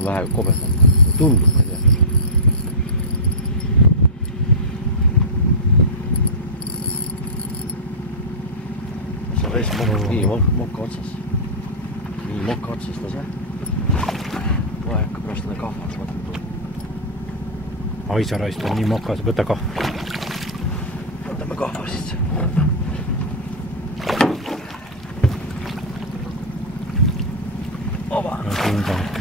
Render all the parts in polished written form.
on vähe kobedam. Tundub, ma ei tea. Sa reis nii moka otsas. Nii moka otsas lase. Vahe hakkab pärast seda kahvaks vaatama tulla. Aisaraist on nii mokas, võta kahva. Võtame kahva siis. Oba! No siin ta ikka.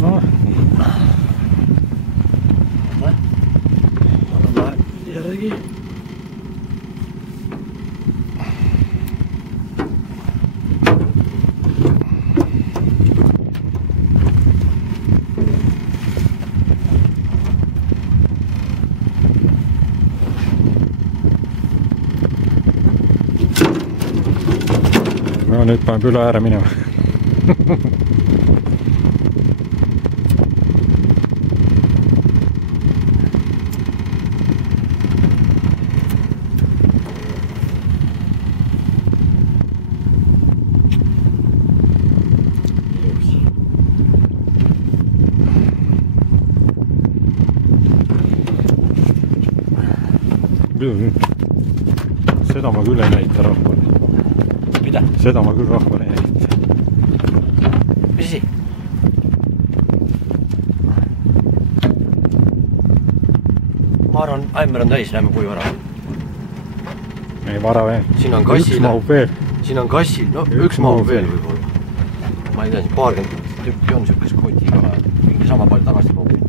No, nii. Anname järgi. No nüüd paneb üle ääre minema. Seda ma küll ei näita rahvale. Mida? Seda ma küll rahvale ei näita. Mis asi? Ma arvan, aimer on täis, näeme kui vara. Ei vara veel. Siin on kassil. Üks mahub veel. Siin on kassil. No üks mahub veel võib-olla. Ma ei tea, siin paarkümmend tükki on siukest kotiga. Mingi sama palju tagasi mahub.